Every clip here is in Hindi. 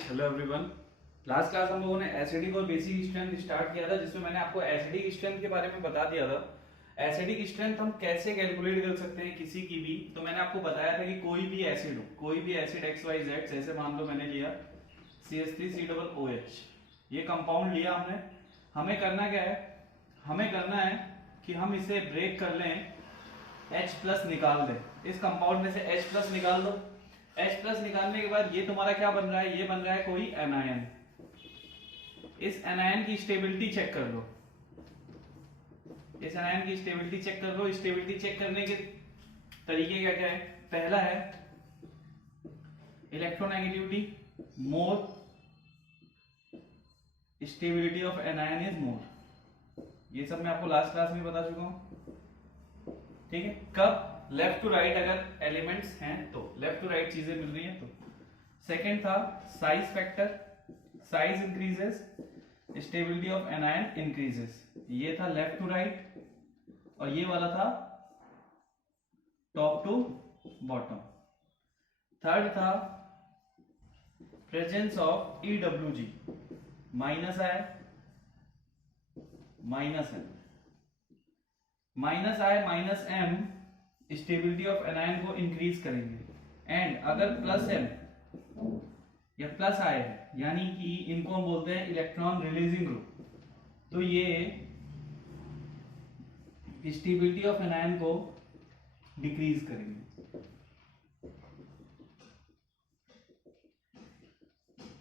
Hello everyone. लास्ट क्लास हम लोगों ने एसिडिक और बेसिक स्ट्रेंथ स्टार्ट किया था, जिसमें मैंने आपको एसिडिक स्ट्रेंथ के बारे में बता दिया था। एसिडिक स्ट्रेंथ हम कैसे कैलकुलेट कर सकते हैं किसी की भी। तो मैंने आपको बताया था कि कोई भी एसिड हो, कोई भी एसिड एक्स वाई जेड, जैसे मान लो मैंने लिया CH3COOH, ये कंपाउंड लिया हमने। हमें करना क्या है, हमें करना है कि हम इसे ब्रेक कर लें, H प्लस निकाल दें। इस कंपाउंड में से H प्लस निकाल दो। H प्लस निकालने के बाद ये तुम्हारा क्या बन रहा है, ये बन रहा है कोई एनायन। इस एनायन की स्टेबिलिटी चेक कर लो, इस एनायन की स्टेबिलिटी चेक कर लो। स्टेबिलिटी चेक करने के तरीके क्या क्या है। पहला है electronegativity, more, stability of anion is more. ये सब मैं आपको लास्ट क्लास में बता चुका हूं, ठीक है। कब, लेफ्ट टू राइट अगर एलिमेंट्स हैं तो, लेफ्ट टू राइट चीजें मिल रही हैं तो। सेकंड था size factor, size increases, stability of anion increases. ये था लेफ्ट टू राइट, और ये वाला था टॉप टू बॉटम। थर्ड था presence of EWG, minus I minus M, minus I minus M stability of anion को इंक्रीज करेंगे। एंड अगर प्लस एम या प्लस आई है, यानी कि इनको हम बोलते हैं इलेक्ट्रॉन रिलीजिंग ग्रुप, तो ये स्टेबिलिटी ऑफ एनायन को डिक्रीज करेंगे।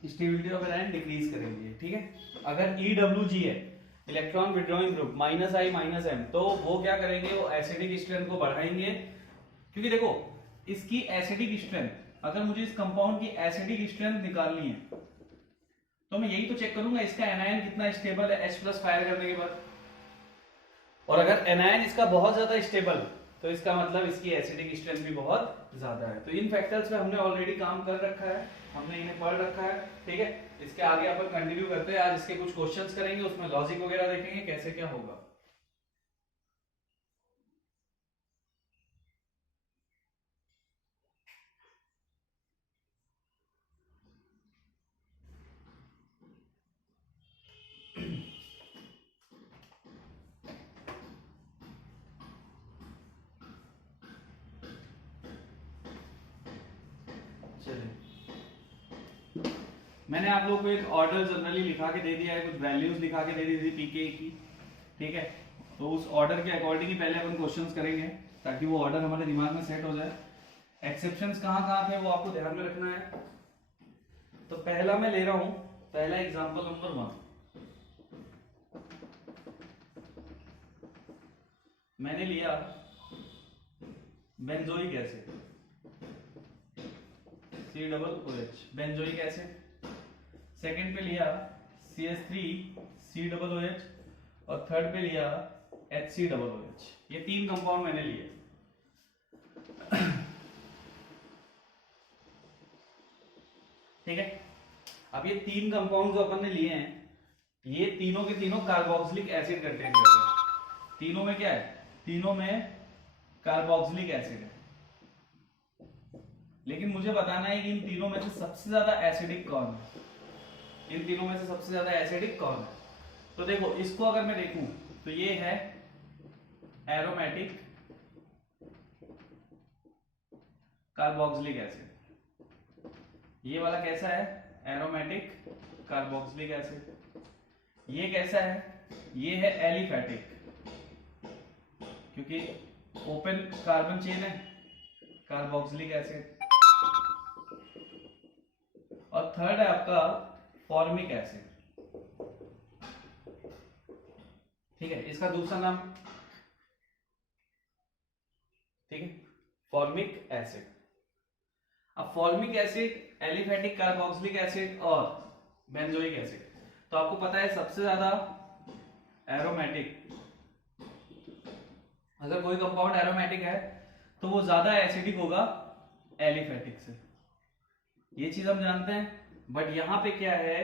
स्टेबिलिटी ऑफ एनायन डिक्रीज करेंगे, ठीक है। अगर EWG है, electron withdrawing group, minus I minus M, तो वो क्या करेंगे, वो एसिडिक स्ट्रेंथ को बढ़ाएंगे। क्योंकि देखो, इसकी एसिडिक स्ट्रेंथ, अगर मुझे इस कंपाउंड की एसिडिक स्ट्रेंथ निकालनी है तो मैं यही तो चेक करूंगा इसका एनायन कितना स्टेबल है H प्लस फायर करने के बाद। और अगर एनायन इसका बहुत ज्यादा स्टेबल, तो इसका मतलब इसकी एसिडिक स्ट्रेंथ भी बहुत ज्यादा है। तो इन फैक्टर्स पे हमने ऑलरेडी काम कर रखा है, हमने इन्हें पढ़ रखा है, ठीक है। इसके आगे अपन कंटिन्यू करते हैं। आज इसके कुछ क्वेश्चंस करेंगे, उसमें लॉजिक वगैरह देखेंगे कैसे क्या होगा। चलिए, मैंने आप लोगों को एक ऑर्डर जनरली लिखा के दे दिया है, कुछ वैल्यूज लिखा के दे दी थी पीके की, ठीक है। तो उस ऑर्डर के अकॉर्डिंग ही पहले अपन क्वेश्चंस करेंगे, ताकि वो ऑर्डर हमारे दिमाग में सेट हो जाए। एक्सेप्शंस कहाँ कहाँ थे वो आपको ध्यान में रखना है। तो पहला मैं ले रहा हूं, पहला एग्जांपल नंबर 1। मैंने लिया benzoic acid, COOH, benzoic acid. Second पे लिया CH3COOH, और थर्ड पे लिया HCOOH। ये तीन कंपाउंड मैंने लिए। ठीक है। अब ये तीन कंपाउंड जो अपन ने लिए हैं, ये तीनों के तीनों कार्बोक्सिलिक एसिड कंटेन करते हैं। तीनों में क्या है, तीनों में कार्बोक्सिलिक एसिड है। लेकिन मुझे बताना है कि इन तीनों में से सबसे ज्यादा एसिडिक कौन है, इन तीनों में से सबसे ज्यादा एसिडिक कौन है। तो देखो, इसको अगर मैं देखूं तो ये है एरोमेटिक कार्बोक्सिलिक एसिड। ये वाला कैसा है, एरोमेटिक कार्बोक्सिलिक एसिड। ये कैसा है, ये है एलिफेटिक, क्योंकि ओपन कार्बन चेन है, कार्बोक्सिलिक एसिड। और थर्ड है आपका फॉर्मिक एसिड, ठीक है। इसका दूसरा नाम, ठीक है, फॉर्मिक एसिड। अब formic acid, aliphatic carboxylic acid और बेंजोइक एसिड, तो आपको पता है सबसे ज्यादा एरोमेटिक, अगर कोई कंपाउंड एरोमेटिक है तो वो ज्यादा एसिडिक होगा एलिफेटिक से, ये चीज हम जानते हैं। बट यहां पे क्या है,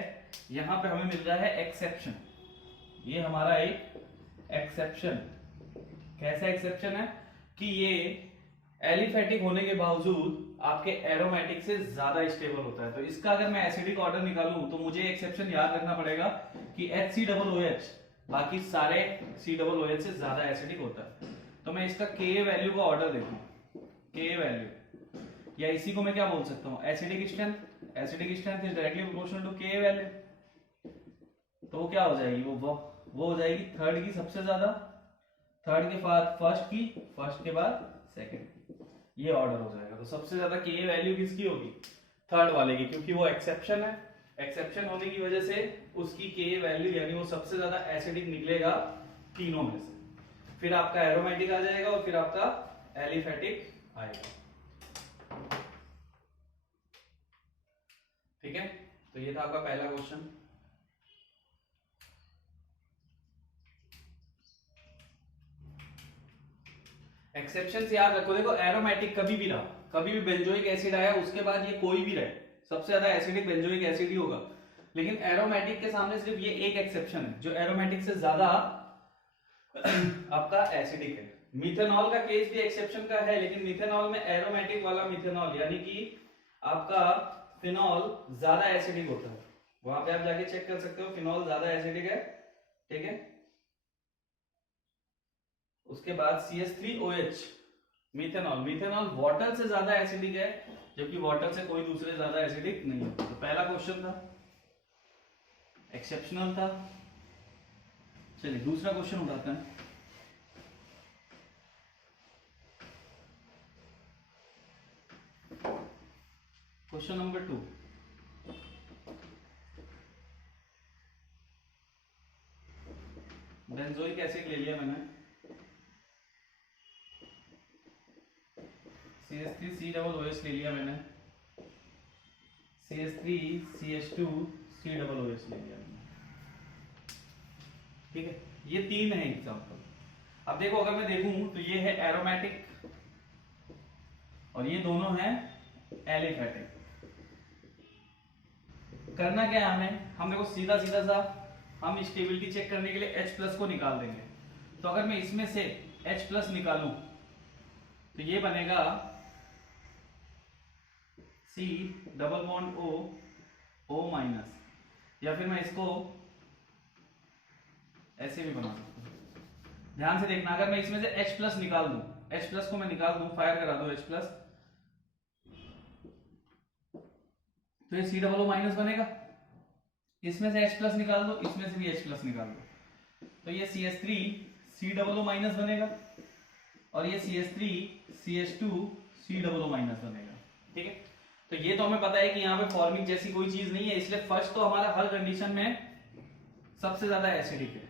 यहां पे हमें मिल रहा है एक्सेप्शन। ये हमारा एक एक्सेप्शन, कैसा एक्सेप्शन है कि ये एलिफेटिक होने के बावजूद आपके एरोमेटिक से ज्यादा स्टेबल होता है। तो इसका अगर मैं एसिडिक ऑर्डर निकालूं तो मुझे एक्सेप्शन याद रखना पड़ेगा कि HCOOH बाकी सारे COOH से ज्यादा एसिडिक होता है। तो मैं इसका Ka वैल्यू का ऑर्डर देखूं, Ka वैल्यू, या इसी को मैं क्या बोल सकता हूं, acidic strength. Acidic strength is directly proportional to Ka value. तो वो क्या हो जाएगी, वो हो जाएगी थर्ड की सबसे ज्यादा, थर्ड के बाद फर्स्ट की, फर्स्ट के बाद सेकंड, ये ऑर्डर हो जाएगा। तो सबसे ज्यादा Ka वैल्यू किसकी होगी, थर्ड वाले की, क्योंकि वो एक्सेप्शन है। एक्सेप्शन होने की वजह से उसकी Ka वैल्यू यानी वो सबसे ज्यादा एसिडिक निकलेगा तीनों में से। फिर आपका एरोमेटिक आ जाएगा और फिर आपका एलिफेटिक आएगा। ठीक है, तो ये था आपका पहला क्वेश्चन। एक्सेप्शन से याद रखो, देखो एरोमेटिक कभी भी रहा, कभी भी बेंजोइक एसिड आया उसके बाद ये कोई भी रहे, सबसे ज्यादा एसिडिक बेंजोइक एसिड ही होगा। लेकिन एरोमेटिक के सामने सिर्फ ये एक एक्सेप्शन है, जो एरोमेटिक से ज्यादा आपका एसिडिक है। मिथेनॉल का केस भी एक्सेप्शन का है, लेकिन मिथेनॉल में एरोमेटिक वाला मिथेनॉल यानी कि आपका फिनॉल ज्यादा एसिडिक होता है। वहां पे आप जाके चेक कर सकते हो, फिनॉल ज्यादा एसिडिक है। ठीक है, उसके बाद CH3OH मिथेनॉल, मिथेनॉल वाटर से ज्यादा एसिडिक है, जबकि वाटर से कोई दूसरे ज्यादा एसिडिक नहीं है। तो पहला क्वेश्चन था, एक्सेप्शनल था। चलिए दूसरा क्वेश्चन उठाते हैं। क्वेश्चन नंबर 2, बेंजोइक एसिड ले लिया मैंने, CH3COOH ले लिया मैंने, CH3CH2COOH ले लिया मैंने। ठीक है, ये तीन है एग्जांपल। अब देखो, अगर मैं देखूं तो ये है एरोमेटिक और ये दोनों हैं एलिफेटिक। करना क्या है हमें, हम देखो सीधा सीधा सा हम स्टेबिलिटी चेक करने के लिए H+ को निकाल देंगे। तो अगर मैं इसमें से H+ निकालूं तो ये बनेगा C डबल बॉन्ड O, या फिर मैं इसको ऐसे भी बना सकता हूं। ध्यान से देखना, अगर मैं इसमें से H+ निकाल दूं, H+ को मैं निकाल दूं, फायर करा दो H+, तो ये COO- बनेगा। इसमें से H+ निकाल दो, इसमें से भी H+ निकाल दो, तो ये CH3COO- बनेगा और ये CH3CH2COO- बनेगा। ठीक है, तो ये तो हमें पता है कि यहाँ पे फॉर्मिंग जैसी कोई चीज नहीं है, इसलिए फर्स्ट तो हमारा हर कंडीशन में सबसे ज्यादा एसिडिक है।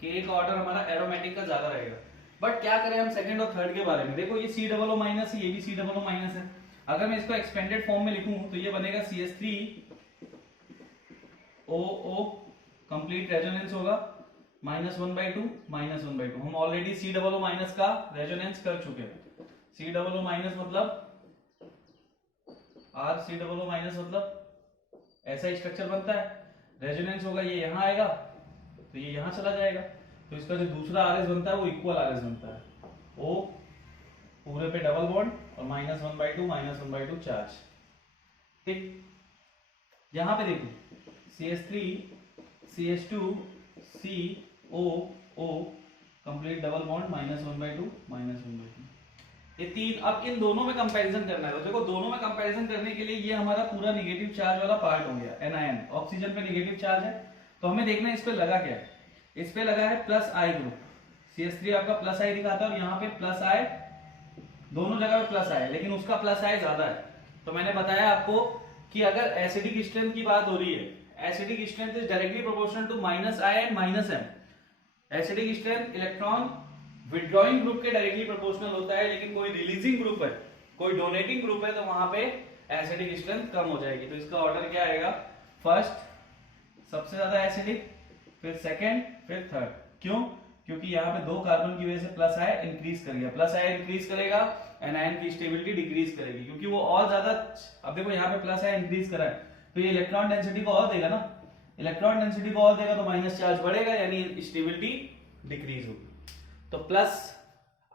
K का ऑर्डर हमारा एरोमेटिक का ज्यादा रहेगा। बट क्या करें हम सेकंड और थर्ड के बारे में, देखो ये COO- है, ये भी COO- है। अगर मैं इसको एक्सपेंडेड फॉर्म में लिखूं तो ये बनेगा CH3OO, कंप्लीट रेजोनेंस होगा -1/2 -1/2। हम ऑलरेडी COO- का रेजोनेंस कर चुके हैं। COO- मतलब RCOO- मतलब ऐसा ही स्ट्रक्चर बनता है, रेजोनेंस होगा, ये यहां आएगा तो ये यहां चला जाएगा, तो इसका जो दूसरा RS बनता है वो इक्वल RS बनता है। O पूरे पे डबल बॉन्ड और -1/2 -1/2 चार्ज। ठीक, यहां पे देखो CH3CH2COO कंप्लीट डबल बॉन्ड -1/2 -1/2। ये तीन, अब इन दोनों में कंपैरिजन करना है। तो देखो दोनों में कंपैरिजन करने के लिए ये हमारा पूरा नेगेटिव चार्ज वाला पार्ट हो गया, एनायन, ऑक्सीजन पे नेगेटिव चार्ज है, तो हमें देखना है इस पे लगा क्या है। इस पे लगा है +I ग्रुप, CH3 आपका +I दिखाता है और यहाँ पे +I, दोनों जगह पे +I है, लेकिन उसका +I ज्यादा है। तो मैंने बताया आपको कि अगर एसिडिक स्ट्रेंथ की बात हो रही है, acidic strength is directly proportional to -I and -M। Acidic strength electron withdrawing group के डायरेक्टली प्रोपोर्शनल होता है, लेकिन कोई रिलीजिंग ग्रुप है, कोई डोनेटिंग ग्रुप है, तो वहां पे एसिडिक स्ट्रेंथ कम हो जाएगी। तो इसका ऑर्डर क्या आएगा, फर्स्ट सबसे ज्यादा एसिडिक, फिर सेकंड, फिर थर्ड। क्यों, क्योंकि यहाँ पे 2 कार्बन की वजह से +I इंक्रीज कर गया, +I इंक्रीज करेगा एनायन की स्टेबिलिटी डिक्रीज करेगी, क्योंकि वो और ज्यादा, अब देखो यहाँ पे +I इंक्रीज करा है तो ये इलेक्ट्रॉन डेंसिटी को और देगा ना, इलेक्ट्रॉन डेंसिटी को और देगा तो माइनस चार्ज बढ़ेगा, यानी स्टेबिलिटी डिक्रीज होगी। तो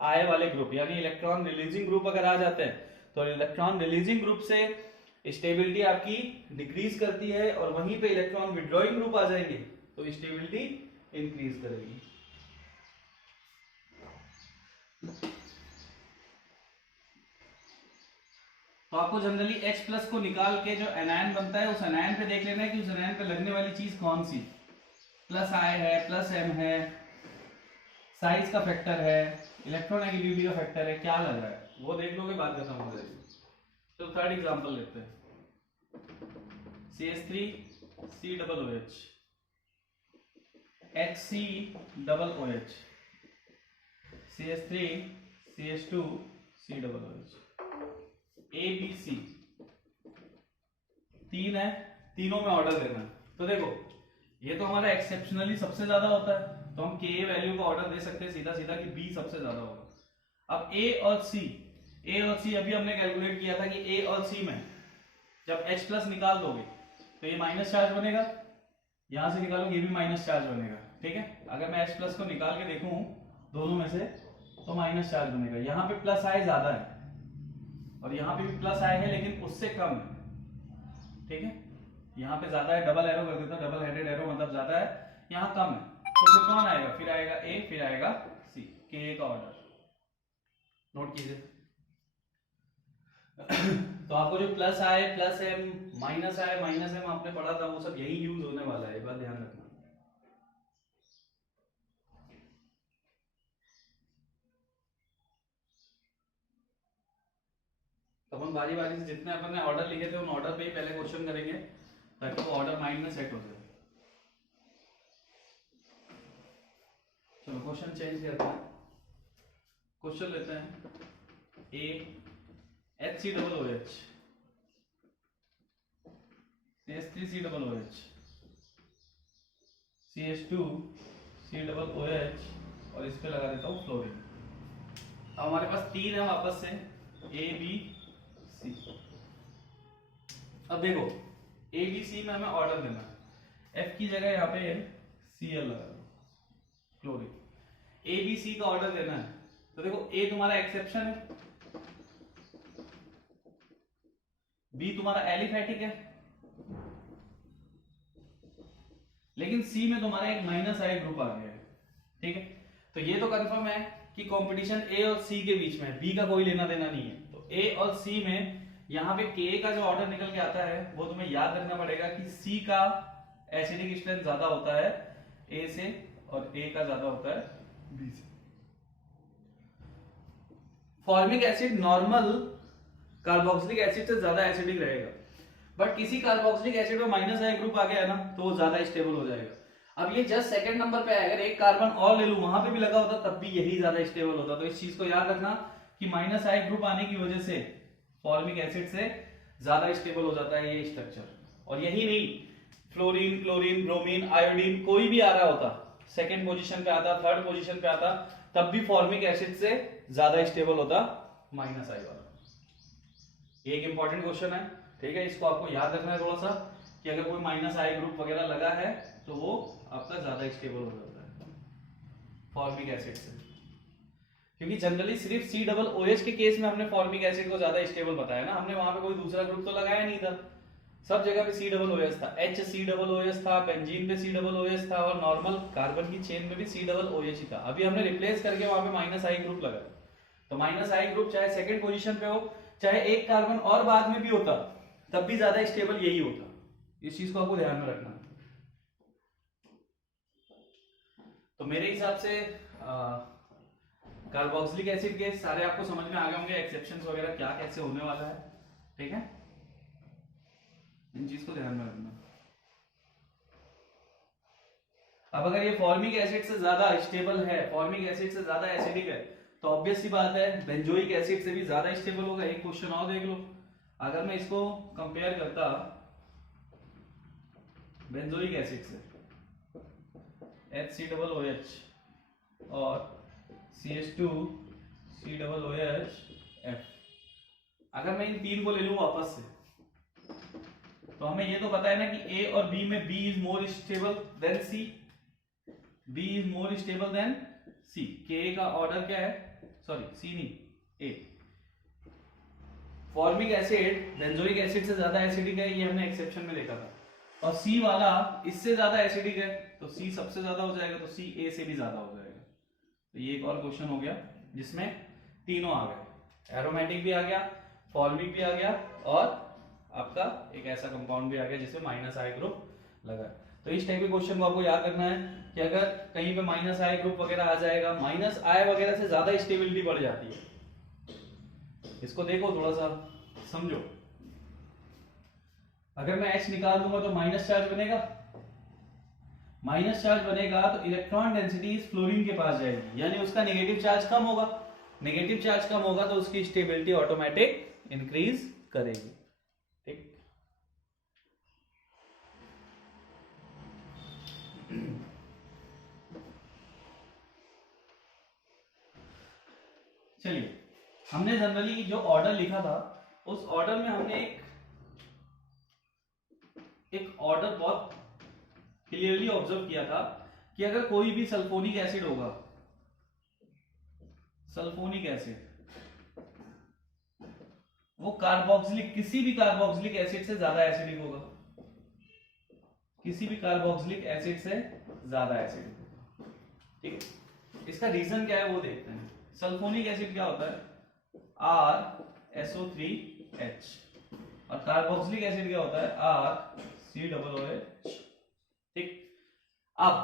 आय वाले ग्रुप यानी इलेक्ट्रॉन रिलीजिंग ग्रुप अगर आ जाते हैं तो इलेक्ट्रॉन रिलीजिंग ग्रुप से स्टेबिलिटी आपकी डिक्रीज करती है, और वहीं पे इलेक्ट्रॉन विड्रॉइंग ग्रुप आ जाएंगे तो स्टेबिलिटी इंक्रीज करेगी। तो आपको जनरली H प्लस को निकाल के जो एनायन बनता है उस एनायन पे देख लेना है कि उस एनायन पे लगने वाली चीज कौन सी, प्लस I है, प्लस M है, साइज का फैक्टर है, इलेक्ट्रॉन नेगेटिविटी का फैक्टर है, क्या लग रहा है वो देख लोगे, बात खत्म हो जाएगी। तो थर्ड एग्जांपल लेते हैं, CH3COOH HCOOH CH3CH2COOH ABC तीन है, तीनों में ऑर्डर देना है। तो देखो ये तो हमारा एक्सेप्शनली सबसे ज्यादा होता है तो हम के वैल्यू का ऑर्डर दे सकते हैं सीधा सीधा कि बी सबसे ज्यादा होगा। अब ए और सी अभी हमने कैलकुलेट किया था कि ए और सी में जब H प्लस निकाल दोगे तो ये माइनस चार्ज बनेगा, यहां से निकालोगे ये भी माइनस चार्ज बनेगा, ठीक है। अगर मैं H प्लस को निकाल के देखूं दोनों में से तो माइनस चार्ज बनेगा, यहाँ पे प्लस आई ज्यादा है और यहाँ पे भी प्लस आई है लेकिन उससे कम है, ठीक है। यहाँ पे ज्यादा है, डबल एरो कर देता हूं, डबल हेडेड एरो मतलब ज्यादा है, यहाँ कम है, तो फिर कौन आएगा, फिर आएगा ए, फिर आएगा सी, के का ऑर्डर नोट कीजिए। तो आपको जो प्लस आए, प्लस एम, माइनस आए, माइनस एम आपने पढ़ा था, वो सब यही यूज होने वाला है, एक बात ध्यान रखना। तो अपन बारी बारी से जितने अपन ने ऑर्डर लिखे थे उन ऑर्डर पे ही पहले क्वेश्चन करेंगे ताकि वो ऑर्डर माइंड में सेट हो जाए। चलो क्वेश्चन चेंज करते हैं, क्वेश्चन लेते हैं ए HCOOH CH3COOH CH2COOH और इस पे लगा देता हूँ फ्लोरीन। अब हमारे पास तीन है वापस से A B C। अब देखो A B C में हमें ऑर्डर देना है, F की जगह यहाँ पे Cl लगा दो क्लोरीन, A B C का ऑर्डर देना है। तो देखो A तुम्हारा एक्सेप्शन है, B तुम्हारा एलिफैटिक है, लेकिन C में तुम्हारा एक माइनस आई ग्रुप आ गया है, ठीक है। तो ये तो कंफर्म है कि कंपटीशन A और C के बीच में है, B का कोई लेना देना नहीं है। तो A और C में यहाँ पे K का जो ऑर्डर निकल के आता है वो तुम्हें याद रखना पड़ेगा कि C का एसिडिक स्ट्रेंथ ज्यादा होता है A से और A का ज्यादा होता है B से। Formic acid normal carboxylic acid से ज्यादा एसिडिक रहेगा, बट किसी कार्बोक्सिलिक एसिड में माइनस आई ग्रुप आ गया है ना तो वो ज्यादा स्टेबल हो जाएगा। अब ये जस्ट सेकंड नंबर पे है, अगर एक कार्बन और ले लूं वहां पे भी लगा होता तब भी यही ज्यादा स्टेबल होता। तो इस चीज को याद रखना कि माइनस आई ग्रुप आने की वजह से फॉर्मिक एसिड से ज्यादा स्टेबल हो जाता है ये स्ट्रक्चर। और यही नहीं, फ्लोरीन, क्लोरीन, ब्रोमीन, आयोडीन कोई भी आ रहा होता, सेकेंड पोजिशन पे आता, थर्ड पोजिशन पे आता, तब भी फॉर्मिक एसिड से ज्यादा स्टेबल होता माइनस आई वाला। एक इंपॉर्टेंट क्वेश्चन है, ठीक है, इसको आपको याद रखना है थोड़ा सा कि अगर कोई माइनस आई ग्रुप वगैरह लगा है तो वो आपका ज्यादा स्टेबल हो जाता है फॉर्मिक एसिड से। क्योंकि जनरली सिर्फ COOH के केस में हमने फॉर्मिक एसिड को ज्यादा स्टेबल बताया ना, हमने वहां पे कोई दूसरा ग्रुप तो लगाया नहीं था, सब जगह पे COOH था, HCOOH था, बेंजीन पे COOH था और नॉर्मल कार्बन की चेन में भी COOH ही था। अभी हमने रिप्लेस करके वहां पे माइनस आई ग्रुप लगाया, तो माइनस आई ग्रुप चाहे सेकंड पोजीशन पे हो चाहे एक कार्बन और बाद में भी होता तब भी ज्यादा स्टेबल यही होता। इस चीज को आपको ध्यान में रखना। तो मेरे हिसाब से कार्बोक्सिलिक एसिड के सारे आपको समझ में आ गए होंगे, एक्सेप्शंस वगैरह क्या कैसे होने वाला है, ठीक है, इन चीज को ध्यान में रखना। अब अगर ये फॉर्मिक एसिड से ज्यादा स्टेबल है, फॉर्मिक एसिड से ज्यादा एसिडिक है, तो ऑब्वियस सी बात है बेंजोइक एसिड से भी ज्यादा स्टेबल होगा। एक क्वेश्चन और देख लो, अगर मैं इसको कंपेयर करता बेंजोइक एसिड से HCOOH और CH2COOH, अगर मैं इन तीन को ले लूं वापस से तो हमें ये तो पता है ना कि A और B में B is more stable then C, B is more stable then C। K का ऑर्डर क्या है, सॉरी सी नहीं, ए। फॉर्मिक एसिड बेंजोइक एसिड से ज्यादा एसिडिक है, ये हमने एक्सेप्शन में देखा था। और सी वाला इससे ज्यादा एसिडिक है, तो सी सबसे ज्यादा हो जाएगा, तो सी ए से भी ज्यादा हो जाएगा। तो ये एक और क्वेश्चन हो गया जिसमें तीनों आ गए, एरोमेटिक भी आ गया, फॉर्मिक भी आ गया, और आपका एक ऐसा कंपाउंड भी आ गया जिसमें माइनस आई ग्रुप लगा है। तो इस टाइप के क्वेश्चन को आपको याद रखना है कि अगर कहीं पे माइनस आई ग्रुप वगैरह आ जाएगा, माइनस आई वगैरह से ज्यादा स्टेबिलिटी बढ़ जाती है। इसको देखो, थोड़ा सा समझो। अगर मैं H निकाल दूंगा तो माइनस चार्ज बनेगा, माइनस चार्ज बनेगा तो इलेक्ट्रॉन डेंसिटी इस फ्लोरीन के पास जाएगी, यानी उसका नेगेटिव चार्ज कम होगा। नेगेटिव चार्ज कम होगा तो उसकी स्टेबिलिटी ऑटोमेटिक इंक्रीज करेगी। ठीक, चलिए, हमने जनरली जो ऑर्डर लिखा था उस ऑर्डर में हमने एक ऑर्डर बहुत क्लियरली ऑब्जर्व किया था कि अगर कोई भी सल्फोनिक एसिड होगा, सल्फोनिक एसिड वो कार्बोक्सिलिक, किसी भी कार्बोक्सिलिक एसिड से ज्यादा एसिडिक होगा, किसी भी कार्बोक्सिलिक एसिड से ज्यादा एसिडिक होगा। ठीक, इसका रीजन क्या है वो देखते हैं। सल्फोनिक एसिड क्या होता है, RSO3H, और कार्बोक्सिलिक एसिड क्या होता है, RCOOH। ठीक, अब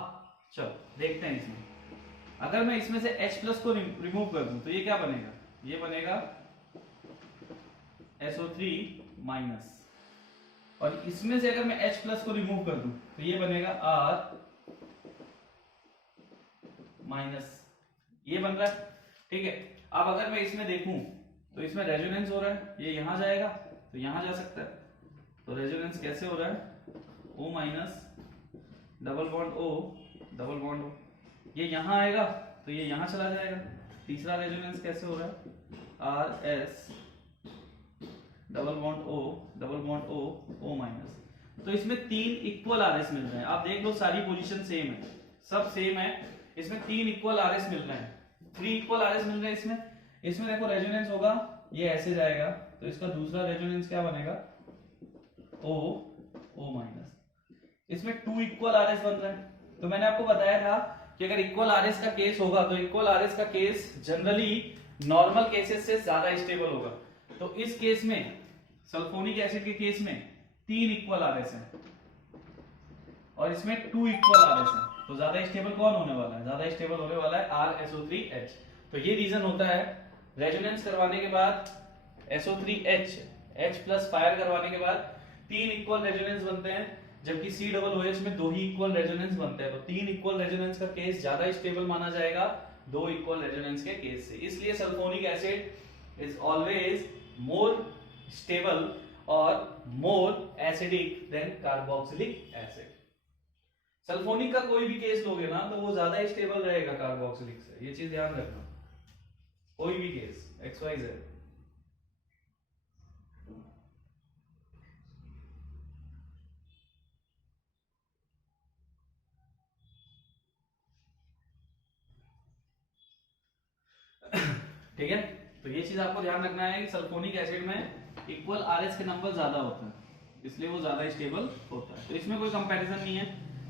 चलो देखते हैं इसमें। अगर मैं इसमें से H प्लस को रिमूव कर दूं तो ये क्या बनेगा, ये बनेगा SO3 माइनस, और इसमें से अगर मैं H प्लस को रिमूव कर दूं तो ये बनेगा R माइनस, ये बन रहा है। ठीक है, अब अगर मैं इसमें देखूं तो इसमें रेजोनेंस हो रहा है, ये यहां जाएगा तो यहां जा सकता है। तो रेजोनेंस कैसे हो रहा है, O minus double bond O double bond O, ये यहां आएगा तो ये यहां चला जाएगा। तीसरा रेजोनेंस कैसे हो रहा है, RS double bond O double bond O O minus. तो इसमें 3 इक्वल RS मिल रहे हैं। आप देख लो सारी पोजीशन सेम है, सब सेम है, इसमें 3 इक्वल RS मिल रहे हैं, 3 इक्वल RS मिल रहे हैं इसमें। इसमें देखो रेजोनेंस होगा, ये ऐसे जाएगा तो इसका दूसरा रेजोनेंस क्या बनेगा, O O माइनस। इसमें 2 इक्वल RS बन रहे हैं। तो मैंने आपको बताया था कि अगर इक्वल RS का केस होगा तो इक्वल RS का केस जनरली नॉर्मल केसेस से ज्यादा स्टेबल होगा। तो इस केस में, सल्फोनिक एसिड के केस में 3 इक्वल RS है और इसमें 2 इक्वल RS है, तो ज्यादा स्टेबल कौन होने वाला है, ज्यादा स्टेबल होने वाला है RSO3H। तो ये रीजन होता है, रेजोनेंस करवाने के बाद SO3H H प्लस फायर करवाने के बाद 3 इक्वल रेजोनेंस बनते हैं, जबकि COOH में 2 ही इक्वल रेजोनेंस बनते हैं। तो 3 इक्वल रेजोनेंस का केस ज्यादा स्टेबल माना जाएगा 2 इक्वल रेजोनेंस के केस से। इसलिए sulfonic acid is always more stable और more acidic than carboxylic acid. Sulfonic का कोई भी केस लोगे ना तो वो ज्यादा स्टेबल रहेगा कार्बोक्सिलिक से, ये चीज ध्यान रखना। कोई भी केस XYZ। ठीक है, तो ये चीज आपको ध्यान रखना है कि सल्फोनिक एसिड में इक्वल RS के नंबर ज्यादा होते हैं, इसलिए वो ज्यादा स्टेबल होता है। तो इसमें कोई कंपैरिजन नहीं है,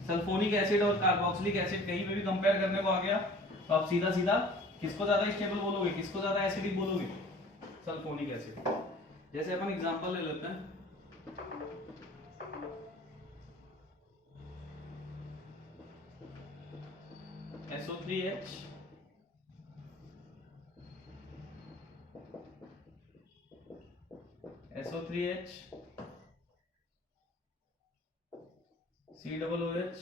सल्फोनिक एसिड और कार्बोक्सिलिक एसिड कहीं पे भी कंपेयर करने को आ गया तो आप सीधा सीधा किसको ज्यादा स्टेबल बोलोगे, किसको ज्यादा एसिडिक बोलोगे, सल्फोनिक एसिड। जैसे अपन एग्जांपल ले लेते हैं, SO3H SO3H COOH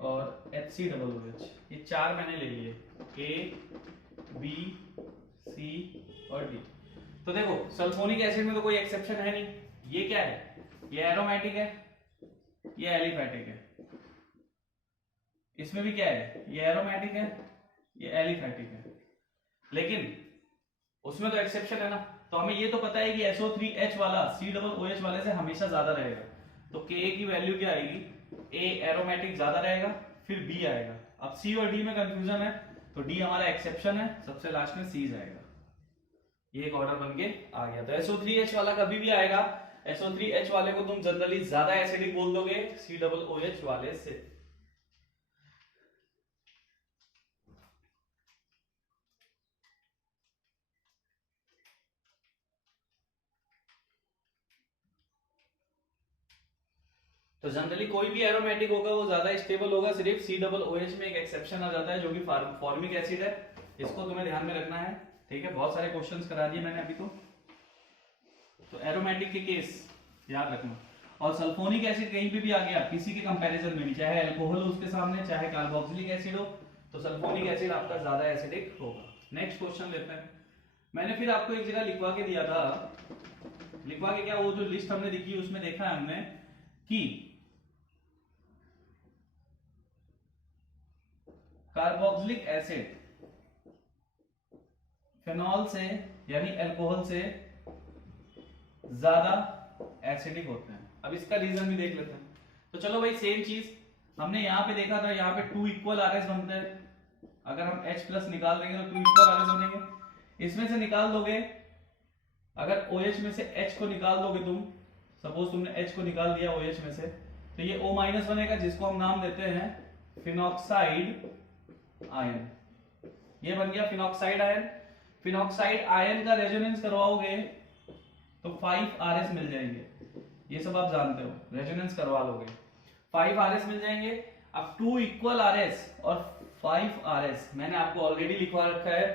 और HCOOH, ये 4 मैंने ले लिए, A, B, C और D। तो देखो सल्फोनिक एसिड में तो कोई एक्सेप्शन है नहीं, ये क्या है, ये एरोमेटिक है, ये एलिफेटिक है। इसमें भी क्या है, ये एरोमेटिक है, ये एलिफेटिक है, लेकिन उसमें तो एक्सेप्शन है ना। तो हमें ये तो पता है कि SO3H वाला COOH वाले से हमेशा ज्यादा रहेगा। तो Ka की वैल्यू क्या आएगी, A एरोमेटिक ज्यादा रहेगा, फिर B आएगा। अब C और D में कंफ्यूजन है तो डी हमारा एक्सेप्शन है, सबसे लास्ट में सी जाएगा। ये एक ऑर्डर बन के आ गया। तो SO3H वाला कभी भी आएगा, SO3H वाले को तुम जनरली ज्यादा एसिडिक बोल दोगे COOH वाले से। तो जनरली कोई भी एरोमेटिक होगा वो ज्यादा स्टेबल होगा, सिर्फ COOH में एक एक्सेप्शन आ जाता है जो कि फॉर्मिक एसिड है। इसको तुम्हें ध्यान में रखना है, ठीक है। बहुत सारे क्वेश्चंस करा दिए मैंने अभी तो एरोमेटिक के केस याद रखना। और सल्फोनिक एसिड कहीं पे भी आ गया किसी के कंपैरिजन में भी, चाहे अल्कोहल हो उसके सामने, चाहे कार्बोक्सिलिक एसिड हो, तो सल्फोनिक एसिड आपका ज्यादा एसिडिक होगा। नेक्स्ट क्वेश्चन लेते हैं। मैंने फिर आपको एक जगह लिखवा के दिया था, लिखवा के क्या, वो जो लिस्ट हमने दिखी उसमें देखा है हमने कि कार्बोक्सिलिक एसिड फिनॉल से यानी अल्कोहल से ज्यादा एसिडिक होते हैं। अब इसका रीजन भी देख लेते हैं। तो चलो भाई, सेम चीज हमने यहाँ पे देखा था, यहाँ पे 2 इक्वल RS बनते हैं। अगर हम H प्लस निकाल देंगे तो 2 इक्वल RS बनेंगे। इसमें से निकाल दोगे, अगर OH में से H को निकाल दोगे तुम, सपोज तुमने H को निकाल दिया OH में से, तो ये O माइनस बनेगा जिसको हम नाम देते हैं फिनॉक्साइड आयन। ये बन गया फिनॉक्साइड आयन। फिनॉक्साइड आयन का रेजोनेंस करवाओगे तो 5 RS मिल जाएंगे। ये सब आप जानते हो, रेजोनेंस करवा लोगे 5 RS मिल जाएंगे। अब 2 इक्वल RS और 5 RS मैंने आपको ऑलरेडी लिखवा रखा है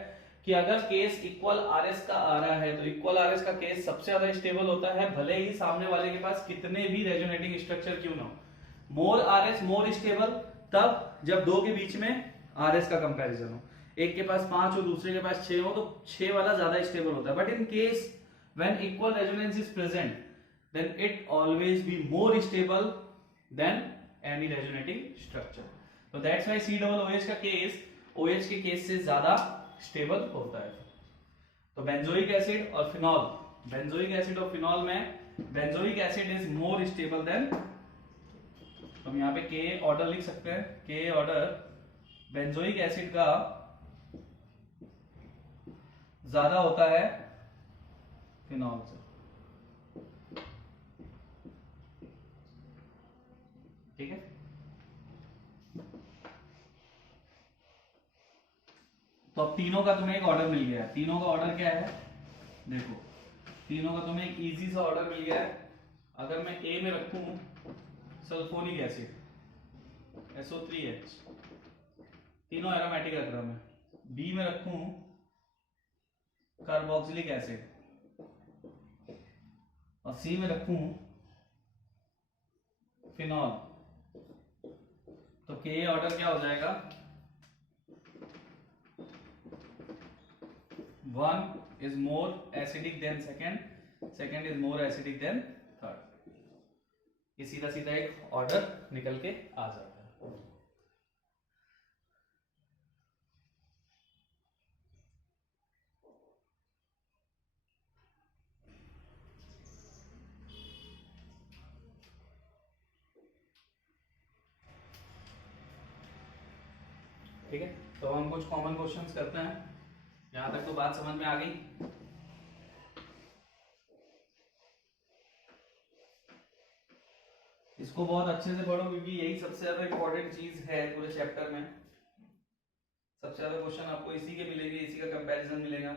कि अगर केस इक्वल RS का आ रहा है तो इक्वल RS का केस सबसे ज्यादा स्टेबल होता है, भले ही सामने वाले के पास कितने भी रेजोनेटिंग स्ट्रक्चर क्यों ना हो। मोर RS मोर स्टेबल तब जब दो के बीच में RS का कंपैरिजन हो, एक के पास 5 हो दूसरे के पास 6 हो, तो 6 वाला ज्यादा स्टेबल होता है। But in case when equal resonance is present then it always be more stable than any resonating structure. So that's why COOH का केस OH के केस से ज्यादा स्टेबल होता है। तो बेंजोइक एसिड और फिनॉल, बेंजोइक एसिड और फिनॉल में benzoic acid is more stable then, तो हम यहाँ पे Ka ऑर्डर लिख सकते हैं। Ka ऑर्डर बेंजोइक एसिड का ज्यादा होता है फिनॉल से, ठीक है। तो अब तीनों का तुम्हें एक ऑर्डर मिल गया है। तीनों का ऑर्डर क्या है देखो, तीनों का तुम्हें एक इजी सा ऑर्डर मिल गया है। अगर मैं ए में रखूं सल्फोनिक एसिड SO3H, तीनों एरोमेटिक रख रहा हूं मैं। बी में रखूं कार्बोक्सिलिक एसिड और सी में रखूं फिनॉल, तो के ऑर्डर क्या हो जाएगा, 1 is more acidic than second is more acidic than third। ये सीधा सीधा एक ऑर्डर निकल के आ जाता है। ठीक है, तो हम कुछ कॉमन क्वेश्चंस करते हैं। यहां तक तो बात समझ में आ गई। इसको बहुत अच्छे से पढ़ो क्योंकि यही सबसे ज्यादा इंपॉर्टेंट चीज है पूरे चैप्टर में। सबसे ज्यादा क्वेश्चन आपको इसी के मिलेंगे, इसी का कंपैरिजन मिलेगा।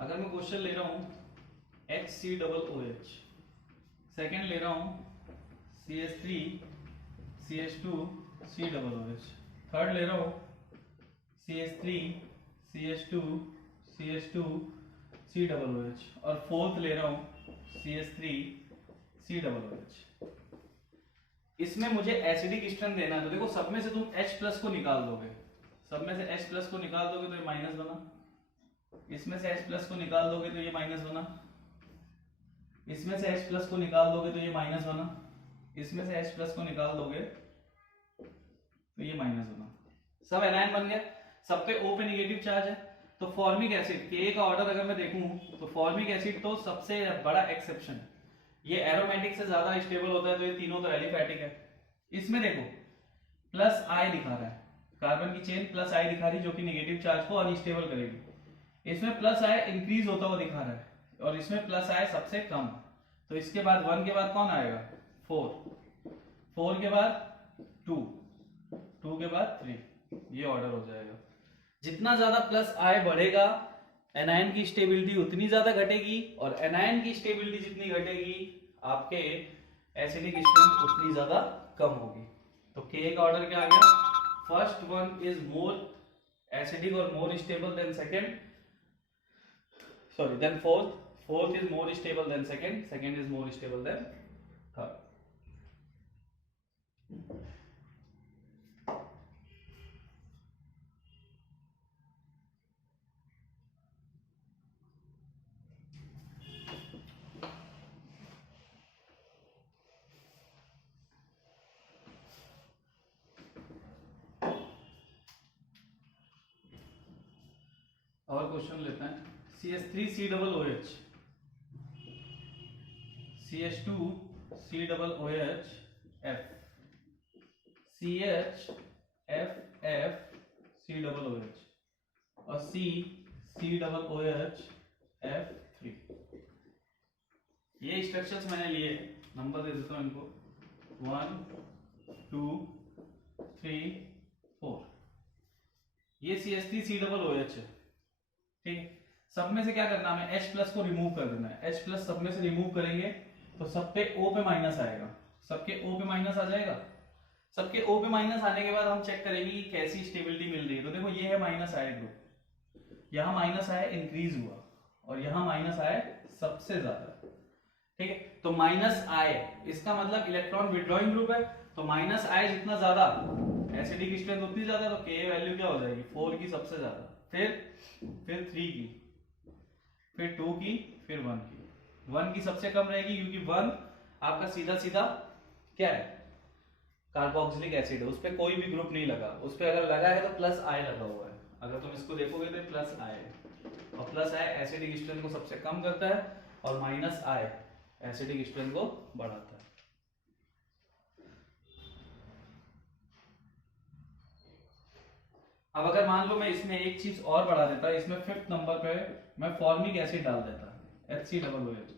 अगर मैं क्वेश्चन ले रहा हूं HCOOH, सेकंड ले रहा हूं CH3CH2COOH, थर्ड ले रहा हूं CH3CH2CH2 COOH, और फोर्थ ले रहा हूं CH3COOH। इसमें मुझे एसिडिक स्ट्रेंथ देना है, तो देखो सब में से तुम H प्लस को निकाल दोगे, सब में से H प्लस को निकाल दोगे तो ये माइनस बना, इसमें से H प्लस को निकाल दोगे तो ये माइनस बना, इसमें से H प्लस को निकाल दोगे तो ये माइनस बना, इसमें से H प्लस को निकाल दोगे तो ये माइनस बना। सब एनायन बन गया, सब पे O पे निगेटिव चार्ज है। तो फॉर्मिक एसिड के का ऑर्डर अगर मैं देखूं तो फॉर्मिक एसिड तो सबसे बड़ा एक्सेप्शन है, ये एरोमेटिक से ज्यादा स्टेबल होता है, तो ये तीनों तो एलिफैटिक है। इसमें देखो प्लस आई दिखा रहा है, कार्बन की चेन प्लस आई दिखा रही है जो कि नेगेटिव चार्ज को अनस्टेबल करेगी। इसमें प्लस आई इंक्रीज होता हुआ दिखा रहा है और इसमें प्लस आई सबसे कम। तो इसके बाद 1 के बाद कौन आएगा 4, 4 के बाद 2, 2 के बाद 3, ये ऑर्डर हो जाएगा। जितना ज्यादा प्लस आई बढ़ेगा एनायन की स्टेबिलिटी उतनी ज्यादा घटेगी, और एनायन की स्टेबिलिटी जितनी घटेगी आपके एसिडिक स्ट्रेंथ उतनी ज्यादा कम होगी। तो के का ऑर्डर क्या आ गया, first one is more acidic और more stable than second, sorry than fourth, fourth is more stable than second, second is more stable than third. और क्वेश्चन लेते हैं, CH3COOH, CH2COOH F, CHFF COOH और CCOOH F3। ये स्ट्रक्चर्स मैंने लिए, नंबर दे देता हूं इनको 1 2 3 4। ये CH3COOH है, ठीक है। सब में से क्या करना है, H प्लस को रिमूव कर देना है। H प्लस सब में से रिमूव करेंगे तो सब पे O पे माइनस आएगा, सबके O पे माइनस आ जाएगा। सबके O पे माइनस आने के बाद हम चेक करेंगे कि कैसी स्टेबिलिटी मिल रही है। तो देखो ये है माइनस आया ग्रुप, यहाँ माइनस आया इंक्रीज हुआ, और यहाँ माइनस आया सबसे ज्यादा, ठीक है। तो माइनस आए इसका मतलब इलेक्ट्रॉन विड्रॉइंग ग्रुप है, तो माइनस आए जितना ज्यादा एसिडिक स्ट्रेंथ उतनी ज्यादा, तो के वैल्यू क्या हो जाएगी 4 की सबसे ज्यादा, फिर 3 की, फिर 2 की, फिर 1 की। 1 की सबसे कम रहेगी क्योंकि 1 आपका सीधा सीधा क्या है, कार्बोक्सिलिक एसिड है, उस पर कोई भी ग्रुप नहीं लगा, उस पर अगर लगा है तो प्लस आई लगा हुआ है। अगर तुम इसको देखोगे तो प्लस आई है, और प्लस आई एसिडिक स्ट्रेंथ को सबसे कम करता है, और माइनस आई एसिडिक स्ट्रेंथ को बढ़ाता है। अब अगर मान लो मैं इसमें एक चीज और बढ़ा देता, इसमें 5th नंबर पे मैं फॉर्मिक एसिड डाल देता, HCOOH,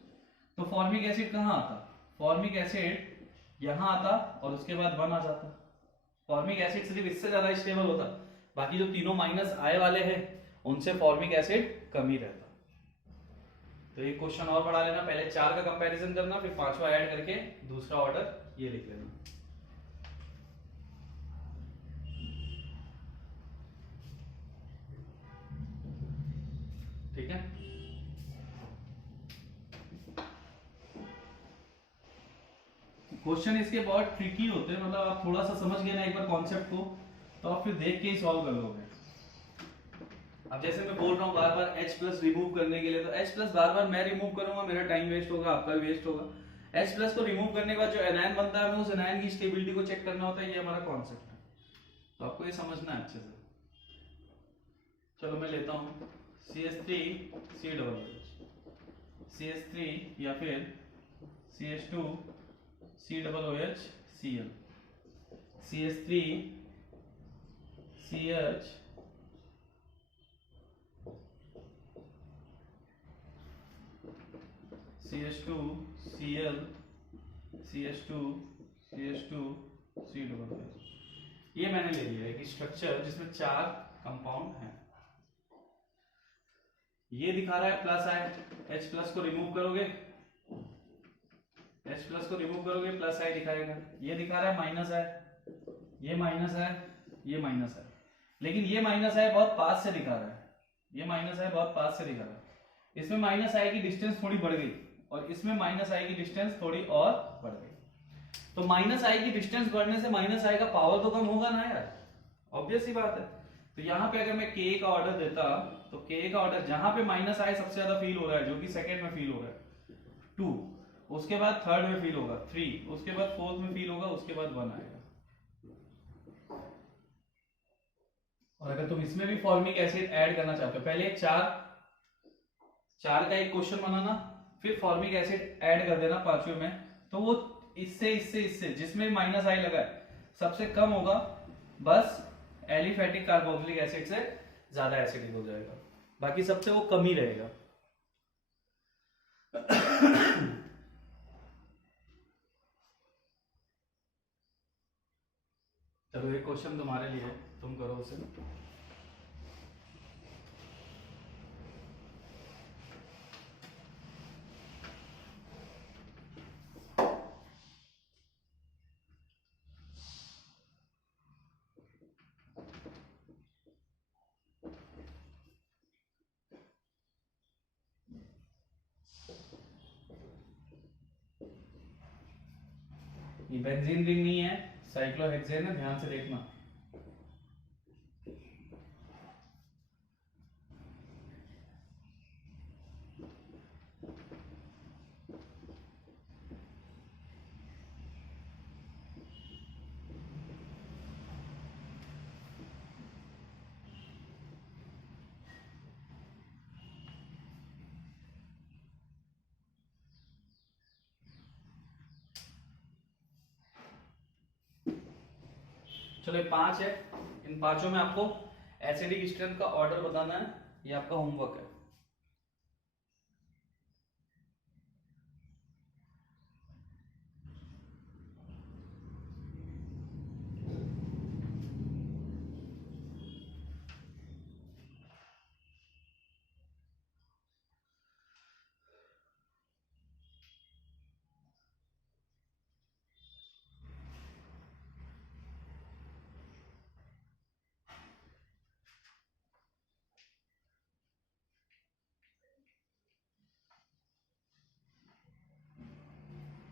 तो फॉर्मिक एसिड कहाँ आता, फॉर्मिक एसिड यहाँ आता और उसके बाद 1 आ जाता। फॉर्मिक एसिड सिर्फ इससे ज्यादा स्टेबल होता, बाकी जो तीनों माइनस आए वाले हैं उनसे फॉर्मिक एसिड कम ही रहता। तो ये क्वेश्चन और बढ़ा लेना, पहले 4 का कंपैरिजन करना, फिर 5वां ऐड करके दूसरा ऑर्डर ये लिख लेना। ठीक है, क्वेश्चन इसके बहुत ट्रिकी होते हैं, मतलब आप थोड़ा सा समझ गए ना एक बार कॉन्सेप्ट को, तो आप फिर देख के ही सॉल्व कर लोगे। अब जैसे मैं बोल रहा हूँ बार बार H प्लस रिमूव करने के लिए, तो H प्लस बार बार मैं रिमूव करूंगा, मेरा टाइम वेस्ट होगा, आपका भी वेस्ट होगा। H प्लस को रिमूव करने के बाद जो एनायन बनता है, हमें उस एनायन की स्टेबिलिटी को चेक करना होता है, ये हमारा कॉन्सेप्ट है, तो आपको ये समझना है अच्छे से। चलो मैं लेता हूँ CH3COOH, CH3 या फिर CH2COOH Cl, CH3CH CH2Cl CH2COOH, ये मैंने ले लिया एक स्ट्रक्चर जिसमें 4 कंपाउंड हैं। ये दिखा रहा है प्लस आई, H प्लस को रिमूव करोगे, H प्लस को रिमूव करोगे प्लस आई दिखाएगा। ये दिखा रहा है माइनस आई, ये माइनस है, ये माइनस है, लेकिन ये माइनस है बहुत पास से दिखा रहा है, ये माइनस है बहुत पास से दिखा रहा है। इसमें माइनस आई की डिस्टेंस थोड़ी बढ़ गई और इसमें माइनस आई की डिस्टेंस थोड़ी और बढ़ गई। तो माइनस आई की डिस्टेंस बढ़ने से माइनस आई का पावर तो कम होगा ना यार, ऑब्वियस ही बात है। तो यहाँ पे अगर मैं के का ऑर्डर देता तो के का ऑर्डर जहां पे माइनस आई सबसे ज्यादा फील हो रहा है जो कि सेकंड में फील हो रहा है 2, उसके बाद थर्ड में फील होगा 3, उसके बाद फोर्थ में फील होगा, उसके बाद 1 आएगा। और अगर तुम इसमें भी फॉर्मिक एसिड ऐड करना चाहते हो, पहले चार का एक क्वेश्चन बनाना, फिर फॉर्मिक एसिड ऐड कर देना पांचवें में, तो वो इससे जिसमें माइनस आई लगा है सबसे कम होगा, बस एलिफेटिक कार्बोक्सिलिक एसिड से ज्यादा एसिडिक हो जाएगा, बाकी सबसे वो कम ही रहेगा। चलो एक क्वेश्चन तुम्हारे लिए, तुम करो उसे। ये बेंजीन रिंग नहीं है, साइक्लोहेक्सेन है, ध्यान से देखना। चलो ये 5 है, इन पांचों में आपको एसिडिक स्ट्रेंथ का ऑर्डर बताना है, ये आपका होमवर्क है।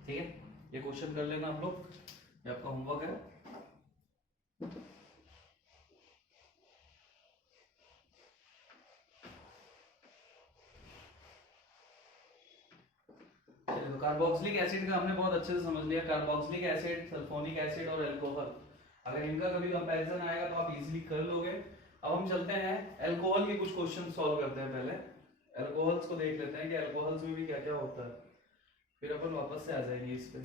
ठीक है, ये क्वेश्चन कर लेना आप लोग, ये आपका होमवर्क है। चलिए, तो कार्बोक्सिलिक एसिड का हमने बहुत अच्छे से समझ लिया, कार्बोक्सिलिक एसिड, सल्फोनिक एसिड और अल्कोहल, अगर इनका कभी कंपैरिजन आएगा तो आप इजीली कर लोगे। अब हम चलते हैं अल्कोहल के कुछ क्वेश्चन सॉल्व करते हैं। पहले अल्कोहल्स को देख लेते हैं कि अल्कोहल्स में भी क्या क्या होता है, फिर अपन वापस से आ जाएंगे इस पे।